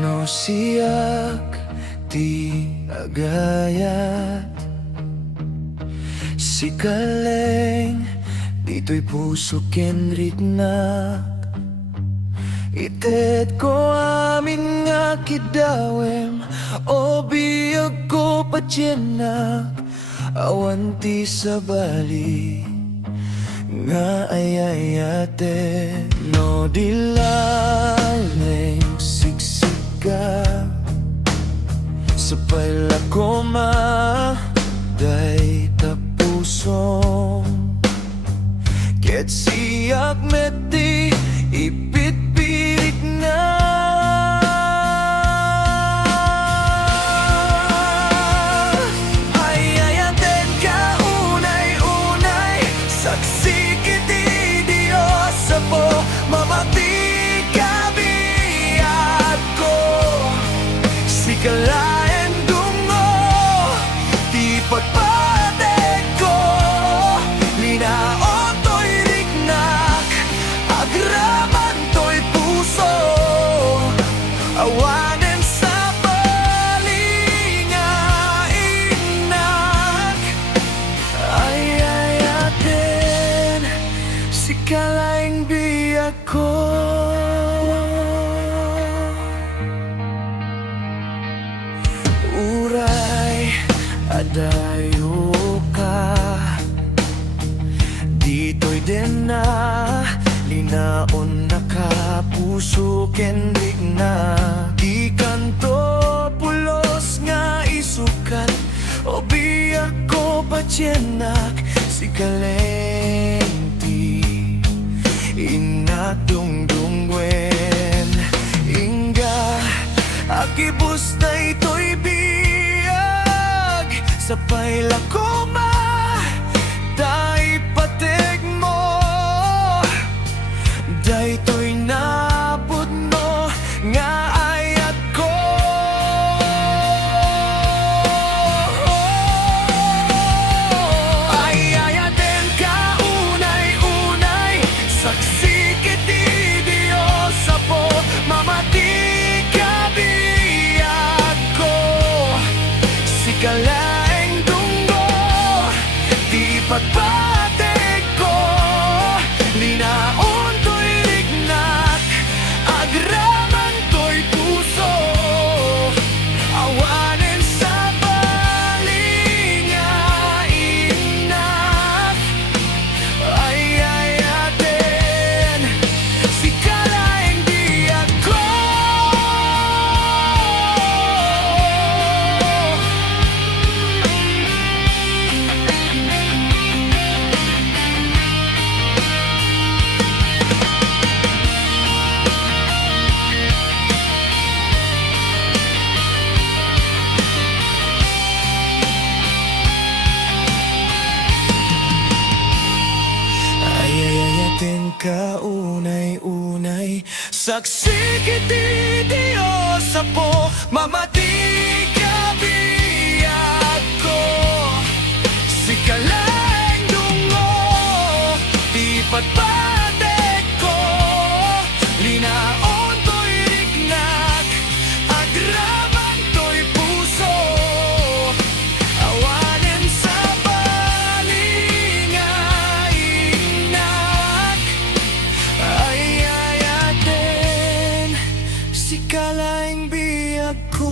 no siyak ti agayat. Si kaleng dito'y puso kenrit na. Itet ko amin nga kidawem, o biyag ko patyenak. Awan ti sabali nga ayayate, no dilaleng siksika. Sa pailakoma day tapusong, ket siyak meti ipit-pirit na. Ayayaten ka unay-unay, saksi kiti Dios sa po, mamati ka biyag ko. Si kalaen dungo, di pagpatek ko, linaon to'y rignak, agraman to'y puso, awanen sa palinga-inak. Ayayaten si kalaeng biyag ko. Uray adayo ka, dito'y din na linaon na kapuso kendig na. Di kanto pulos nga isukat, o biyag ko patyenak. Si kalenti inak dungdungwen, ingga akibus na ito'y biyag. Sa pailakoma day patek mo, day to'y napudno nga ayat ko. Ayayaten ka unay-unay, saksi kiti Dios sa po, mamati ka biyag ko. Si kalaeng dunggo, di pagpatek ko, linaon to'y rignak, agraman to'y puso, awanen sa palinga-inak. Ayayaten si kalaeng biyag ko. Ayayaten ka unay-unay, saksi kiti Dios sa po, mamati ka biyag ko. Si kalaeng dungo, di pagpatek ko, linaon to'y rignak, agraman to'y puso, awanen sa palinga-inak. Ayayaten si kalaeng biyag ko.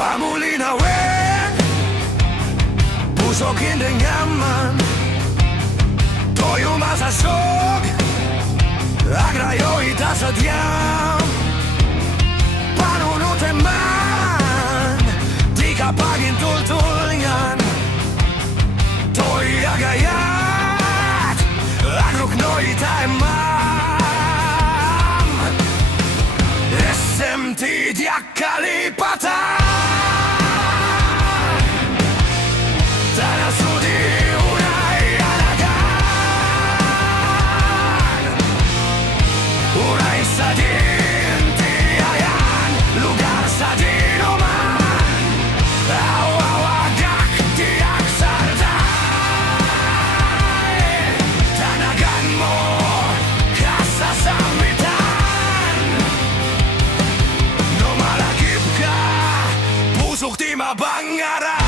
Pamulinawin, puso kinding yaman, to'y umasasog, agrayo itasadyam. Panunutin man, di ka pagintultulyan, to'y agayat, agrukno'y taimam. SMT diakali pusok di mabangaran.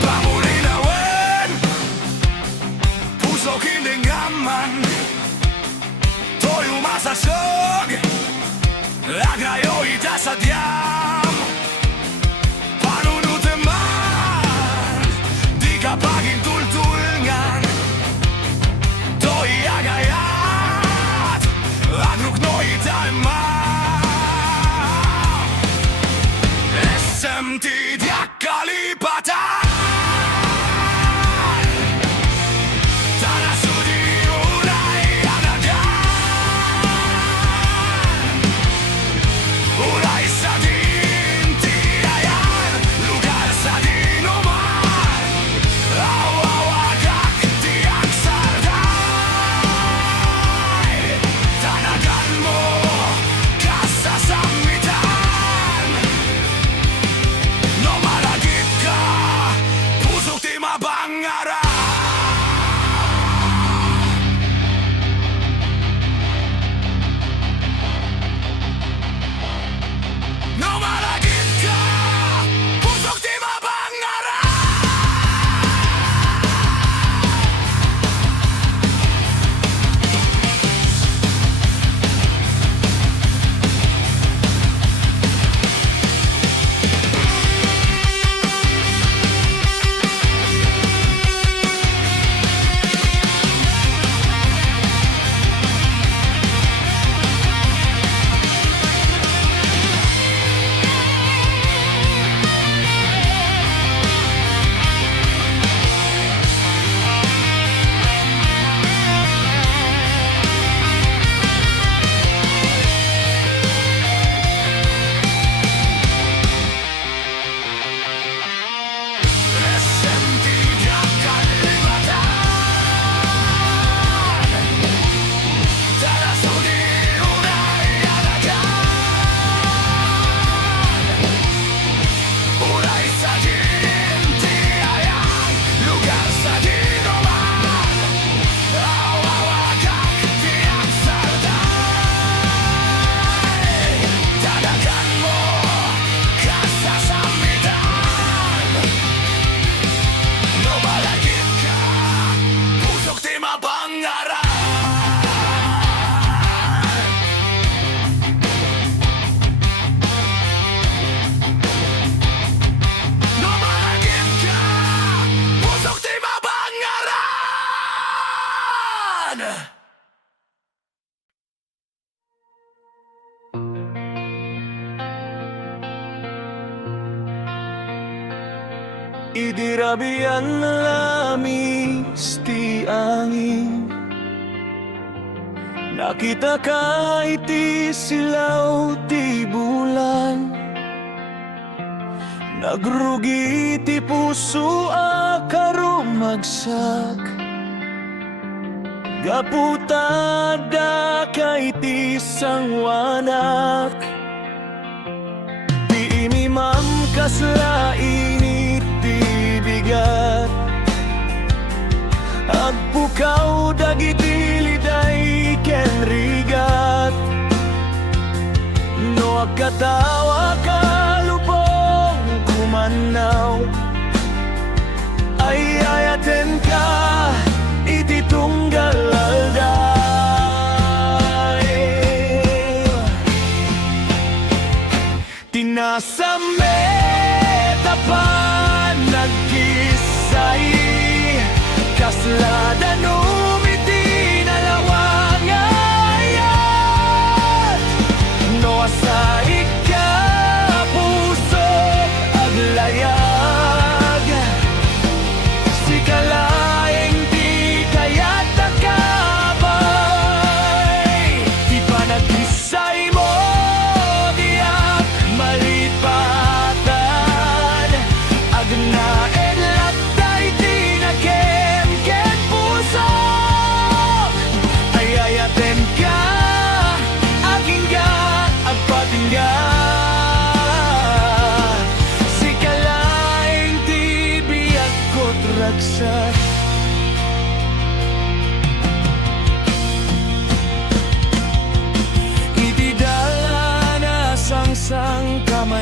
Pamulinawan, pusok hindi ngaman. To'y umasasog, agrayo itasadyam. Panunuteman, di ka pagintultulngan. To'y agayat, agrukno italman. SMT diak kalipatan. Tanah sudi unay anagan. Ulay sa dintiayan, lugar sa dinuman. Awawagak tiyak sarday. Tanagan mo kasasamitan. No malagip ka, pusok di mabangaran. No malagip ka, pusok di mabangaran. SMT diak kalipatan. Tanah sudi unay anagan. Ulay sa dintiayan, lugar sa dinuman. Awawagak tiyak sarday. Tanagan mo kasasamitan. No malagip ka, pusok di mabangaran. No malagip ka, pusok di mabangaran. Idirabian lamis ti angin. Nakita ka iti silaw ti bulan. Nagrugi ti puso a karumagsak. Gaputada ka iti sangwanak. Di inimam kaslain iti bigat. Agpukaw dagiti liday ken rigat. No agkatawa ka lubong kumanaw. Ay ayaten ka iti tunggal alday. Tinasame tapan nagkisay. Kasladan umiti nalawang ayat. No asa ikaw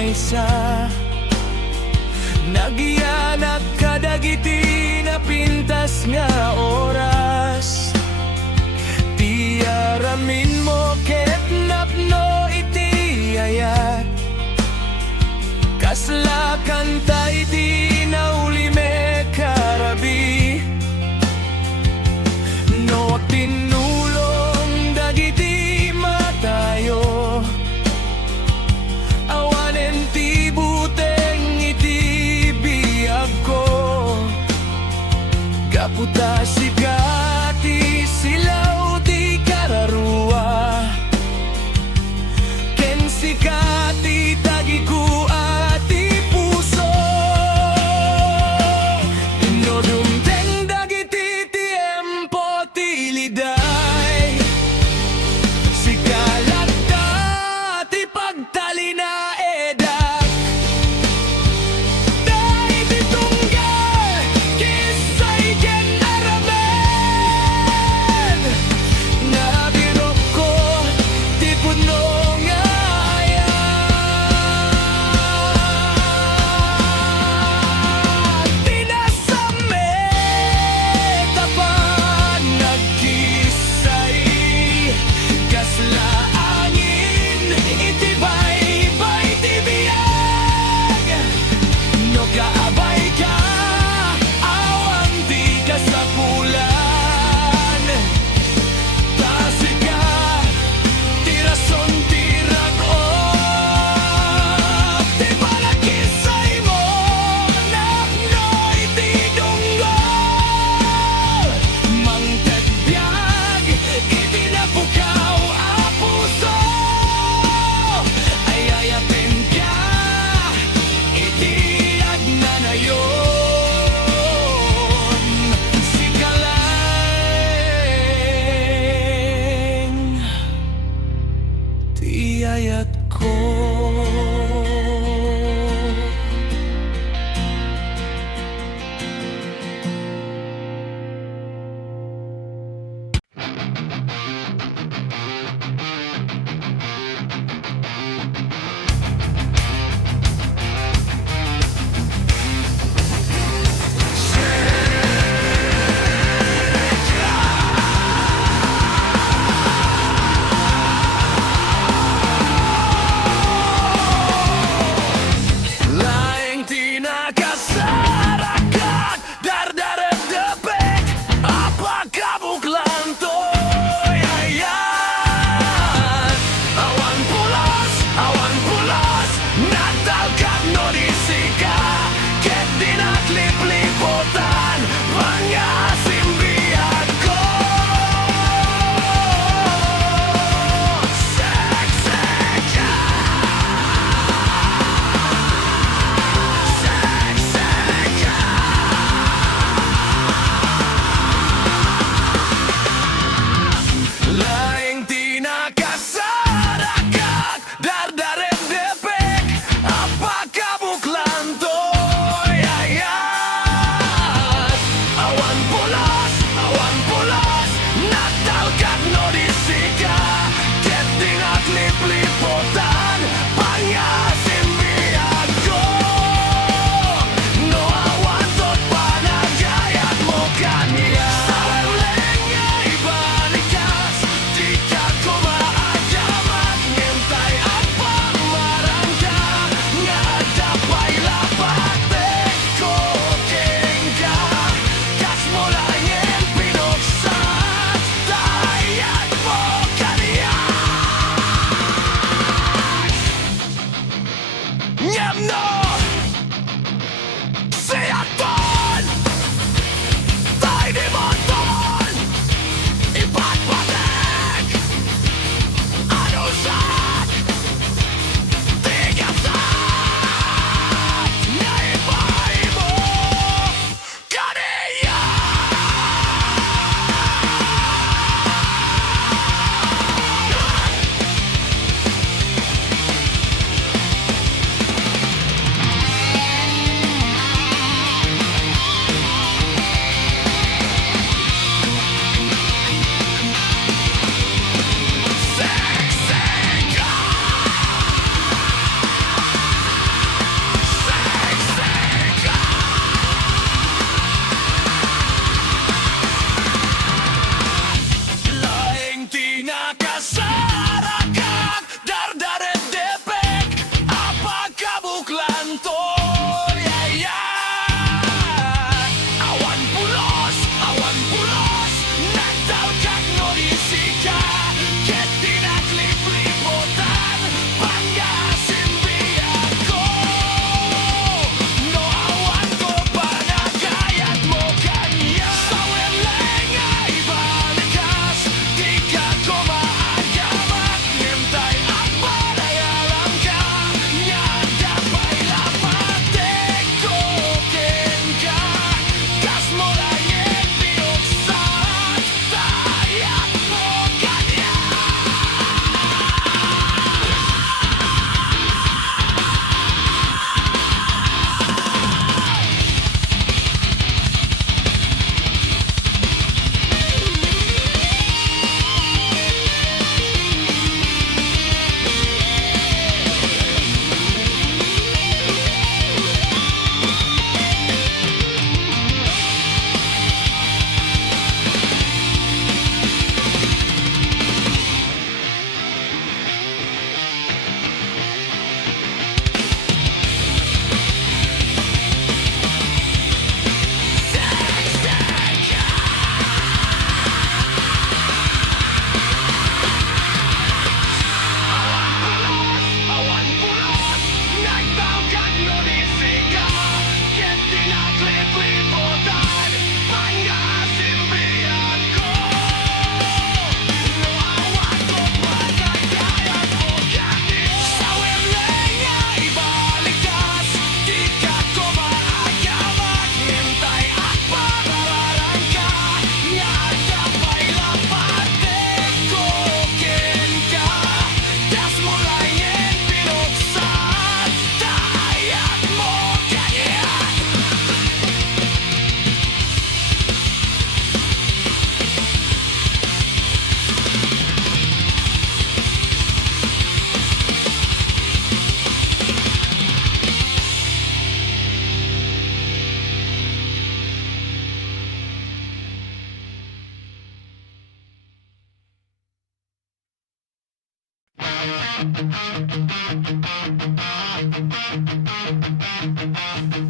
maysa Nagiyanak kadagiti na pintas nga oras Tiyaramin mo ketnap no iti ayat Kaslakan ta iti nauli me karabi No tinulong dagiti matayo Awanen ti buteng iti biyag ko Kaputa sigati silaw di kararua Ken sikati tagiku ati puso Inodumteng dagiti tiempo tiliday Sikalat ta ti pagtalina edak Dahil ditunggal kisay ken aramen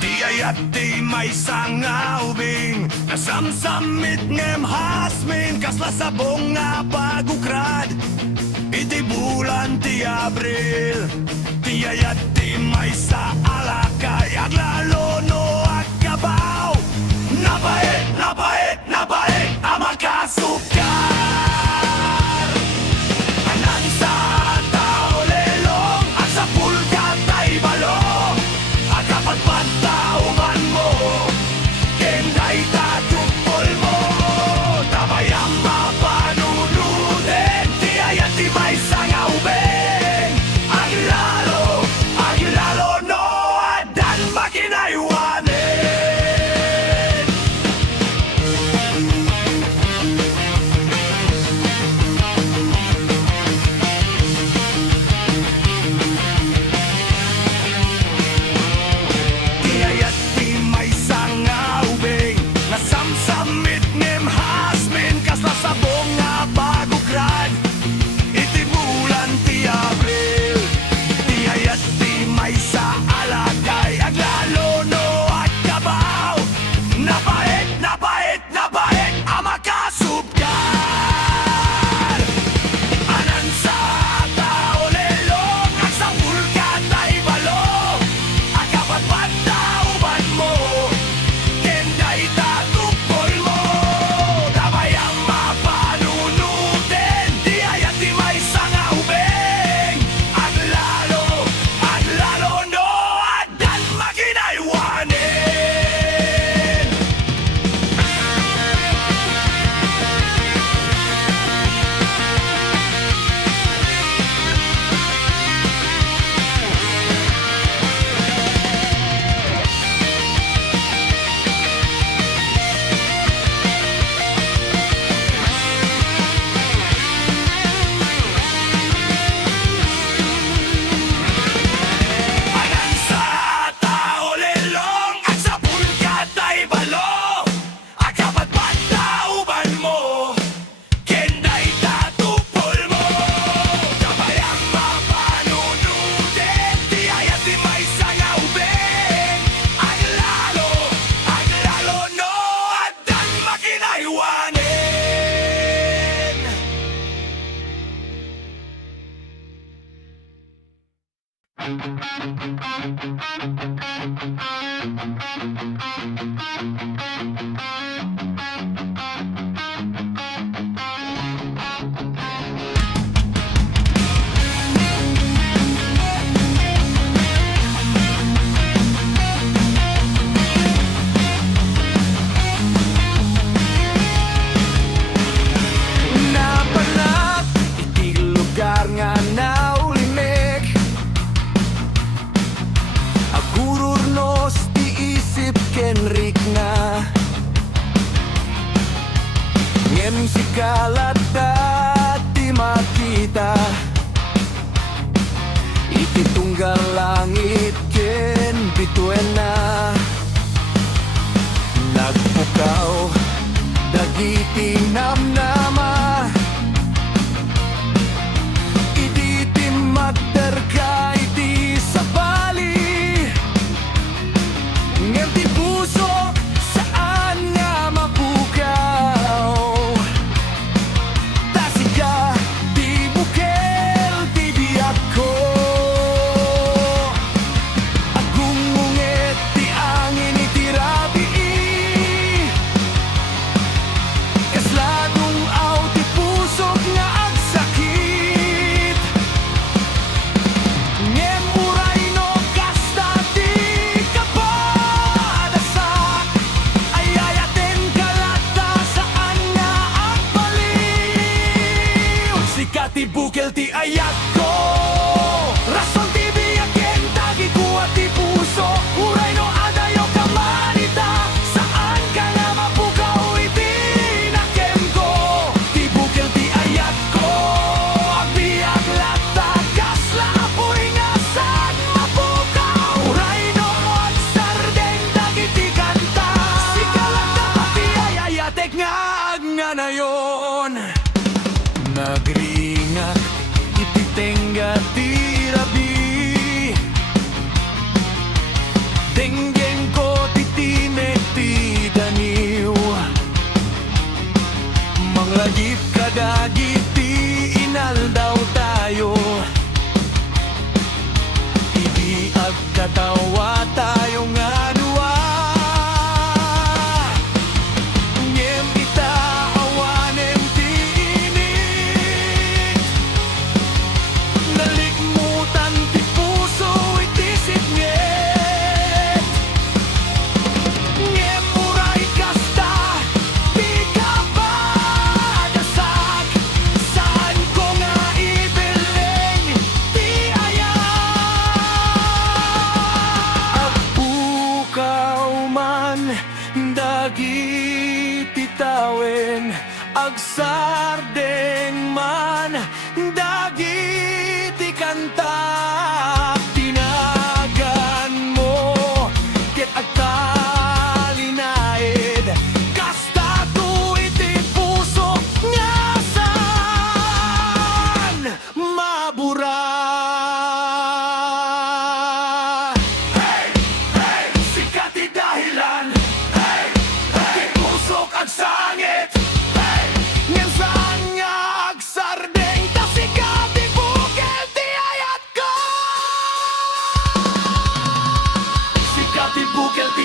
Di ayat di may sangaubing Nasamsamit ngem hasmin Kasla sabong nga pagukrad Iti bulan ti Abril Di ayat di may sa alakay Aglalo no agkabaw Napait, napait, napait Amakasukar Anan sa tao lelong At sa pulkat ay balong Akapat tauman mo Kenday tatupol mo Tabayang mapanunuden Di ayat di may sangaubeng Aglalo no adan makinaywanin Di ayat di may sangaubing Nasamsamit ngem hasmin Kasla sabong nga bagukrad Iti bulan ti Abril Di ayat di may sa alagay Aglalo no at kabaw Napait, napait, napait Amakasubkar Anan sa tao lelong At sa pulkat ay balong Akapat patauban mo Kenday tatupol mo Tabayang mapanunuten Di ayat di may sangaubeng Aglalo no adan makinaywanin Anan sa tao lelong At sa pulkat ay balong Akapat patauban mo Kenday tatupol mo Tabayang mapanunuden Di ayat di may sangaubeng Aglalo no adan makinaywanin Napanat iti lugar nga naulimik Agururnos ti isip kenrik na Ngem si kalat dati makita Iti tunggal langit ken bituen na Nagpukaw dagiti namnama Iditi magdarga iti sabali Ngem ti puso saan nga mapukaw Tasiga di bukel ti biyak ko Agungunget ti angin iti rabii Kasladong aw ti pusok nga agsakit Ngem uray no kasta ti kapadasak Ayayaten kalata saan nga agpaliw Sikat ti bukel ti ayat ko Rason ti biyaken tagi kuwa ti puso Uray no adayo kamanita Saan ka nga mapukaw iti nakem ko Ti bukel ti ayat ko Agbiag lata kasla apoy nga saan mapukaw Uray no agsardeng dagiti kanta Sikalata pati ayayatek nga agnanayon Nagringak iti tenggat lagip kadagit ti inaldaw tayo. Ibiag katawa tayo nga dua. Ngem ita awanem ti init. Nalikmutan ti puso iti sitnget. Ngem uray kasta di ka ba dasag. Saan ko nga ibileng ti ayak. Agpukaw man dagiti tawen, agsardeng man dagiti kanta. Tinagan mo ket agtalinaed, kasta tu iti puso nga saan mabura. Sikat ti dahilan, ti pusok agsangit. Ngem saan nga agsardeng, ta sikat ti bukal ti ayat ko. Sikat ti bukal ti